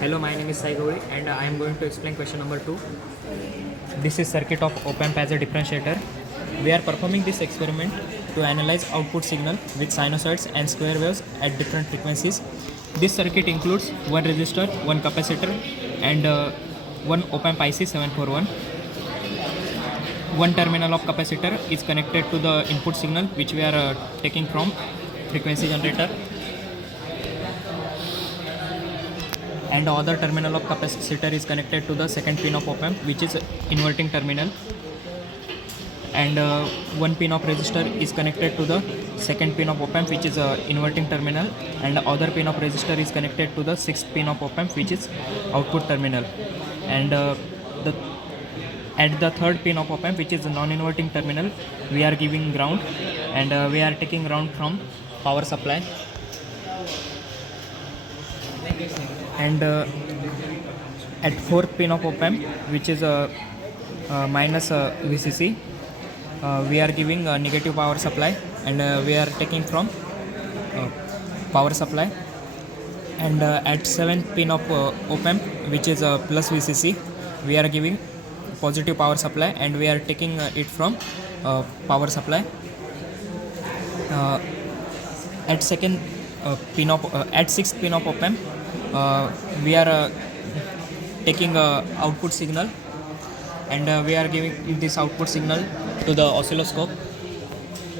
Hello, my name is Sai Gauri and I am going to explain question number 2. This is circuit of op-amp as a differentiator. We are performing this experiment to analyze output signal with sinusoids and square waves at different frequencies. This circuit includes one resistor, one capacitor and one op-amp IC741. One terminal of capacitor is connected to the input signal which we are taking from frequency generator, and the other terminal of capacitor is connected to the second pin of op-amp which is inverting terminal, and one pin of resistor is connected to the second pin of op-amp which is inverting terminal, and the other pin of resistor is connected to the sixth pin of op-amp which is output terminal, and the at the third pin of op-amp which is the non-inverting terminal we are giving ground, and we are taking ground from power supply, and at fourth pin of op-amp which is minus VCC, we are giving a negative power supply, and we are taking from uh, power supply, and at seventh pin of op-amp which is plus VCC, we are giving positive power supply and we are taking it from power supply. uh, at second pin of at sixth pin of op-amp, we are taking output signal, and we are giving this output signal to the oscilloscope.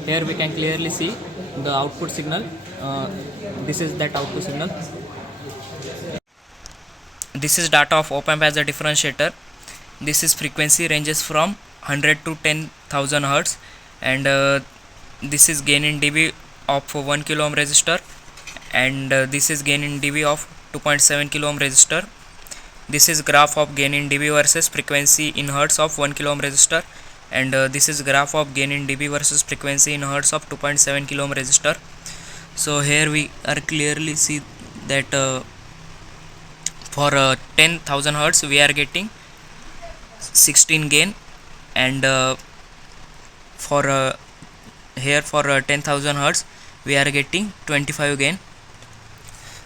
Here we can clearly see the output signal. This is that output signal. This is data of op-amp as a differentiator. This is frequency ranges from 100 to 10,000 Hz, and this is gain in dB of 1 kilo ohm resistor, and this is gain in dB of 2.7 kilo ohm resistor. This is graph of gain in dB versus frequency in Hertz of 1 kilo ohm resistor, and this is graph of gain in dB versus frequency in Hertz of 2.7 kilo ohm resistor. So here we are clearly see that for 10,000 Hz we are getting 16 gain, and for here for 10,000 Hz we are getting 25 gain.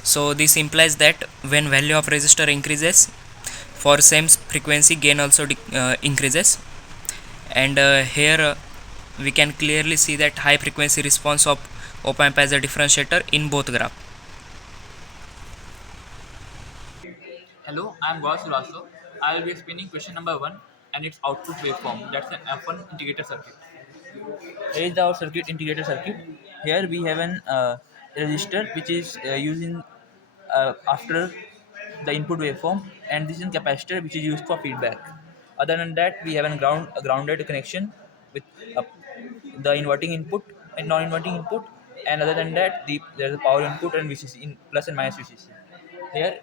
So this implies that when value of resistor increases, for same frequency gain also increases, and here we can clearly see that high frequency response of op-amp as a differentiator in both graph. Hello, I am Gaurav Sulaso. I will be explaining question number 1 and its output waveform. That's an F1 integrator circuit. Here is our circuit integrator circuit. Here we have an resistor which is using after the input waveform, and this is a capacitor which is used for feedback. Other than that, we have a grounded connection with uh, the inverting input and non-inverting input, and other than that, there is a power input and VCC in plus and minus VCC. Here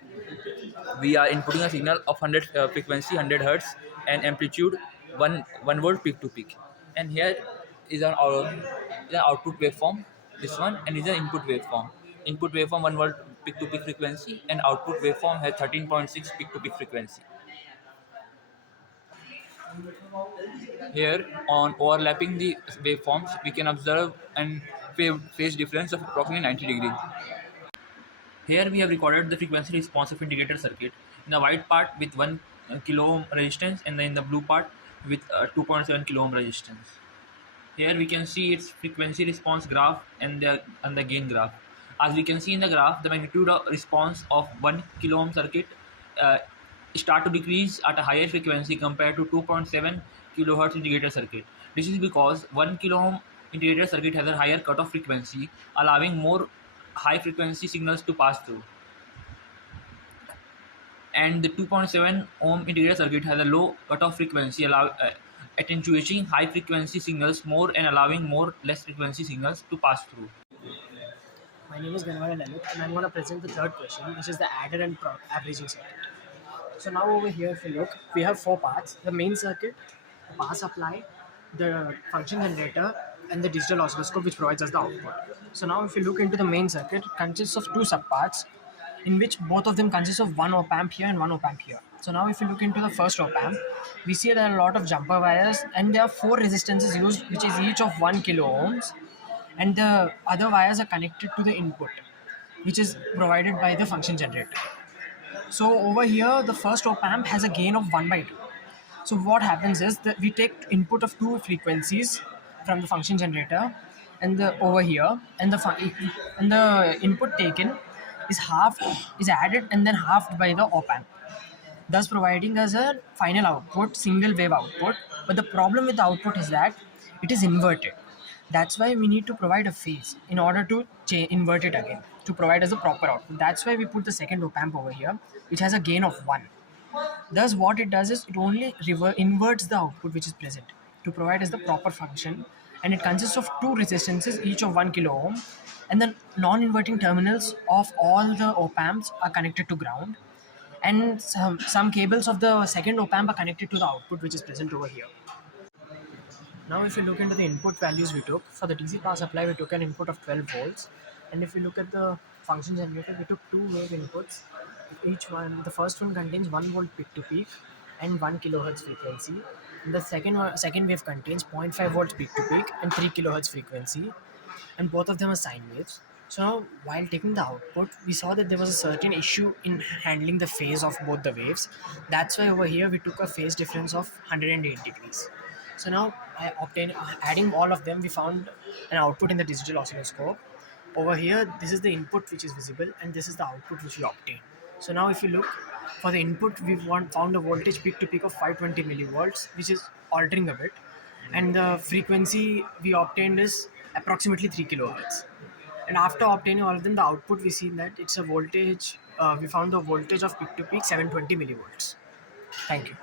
we are inputting a signal of 100 frequency 100 hertz and amplitude 1 volt peak to peak, and here is an output waveform, this one, and is an input waveform 1 volt peak to peak frequency, and output waveform has 13.6 peak to peak frequency. Here, on overlapping the waveforms, we can observe an phase difference of approximately 90 degrees. Here we have recorded the frequency response of integrator circuit in the white part with 1 kilo ohm resistance, and then in the blue part with 2.7 kilo ohm resistance. Here we can see its frequency response graph and the gain graph. As we can see in the graph, the magnitude of response of 1 kilo ohm circuit uh, start to decrease at a higher frequency compared to 2.7 kilohertz integrator circuit. This is because 1 kilo ohm integrator circuit has a higher cutoff frequency, allowing more high frequency signals to pass through, and the 2.7 ohm integrator circuit has a low cutoff frequency, attenuating high frequency signals more and allowing more less frequency signals to pass through. My name is Ganwar Lalit, and I'm going to present the third question, which is the adder and averaging circuit. So now over here, if you look, we have four parts: the main circuit, the power supply, the function generator, and the digital oscilloscope, which provides us the output. So now, if you look into the main circuit, it consists of two subparts, in which both of them consist of one op amp here and one op amp here. So now, if you look into the first op amp, we see there are a lot of jumper wires, and there are four resistances used, which is each of 1 kilo ohms, and the other wires are connected to the input, which is provided by the function generator. So over here, the first op amp has a gain of 1 by 2. So what happens is that we take input of two frequencies from the function generator, and the over here, and the input taken is half is added and then halved by the op amp, thus providing us a final output, single wave output. But the problem with the output is that it is inverted. That's why we need to provide a phase in order to invert it again to provide us a proper output. That's why we put the second op amp over here, which has a gain of 1. Thus, what it does is it only inverts the output which is present to provide us the proper function, and it consists of two resistances, each of 1 kilo ohm, and the non-inverting terminals of all the op amps are connected to ground, and some cables of the second op amp are connected to the output which is present over here. Now, if you look into the input values we took, for the DC power supply, we took an input of 12 volts. And if you look at the function generator, we took two wave inputs. Each one, the first one contains 1 volt peak to peak and 1 kilohertz frequency. And the second wave contains zero point 0.5 volts peak to peak and 3 kilohertz frequency. And both of them are sine waves. So while taking the output, we saw that there was a certain issue in handling the phase of both the waves. That's why over here we took a phase difference of 108 degrees. So now I obtained, adding all of them, we found an output in the digital oscilloscope. Over here, this is the input which is visible, and this is the output which we obtained. So now if you look for the input, found a voltage peak to peak of 520 millivolts, which is altering a bit, and the frequency we obtained is approximately 3 kilohertz. And after obtaining all of them, the output we see that it's a voltage. We found the voltage of peak to peak 720 millivolts. Thank you.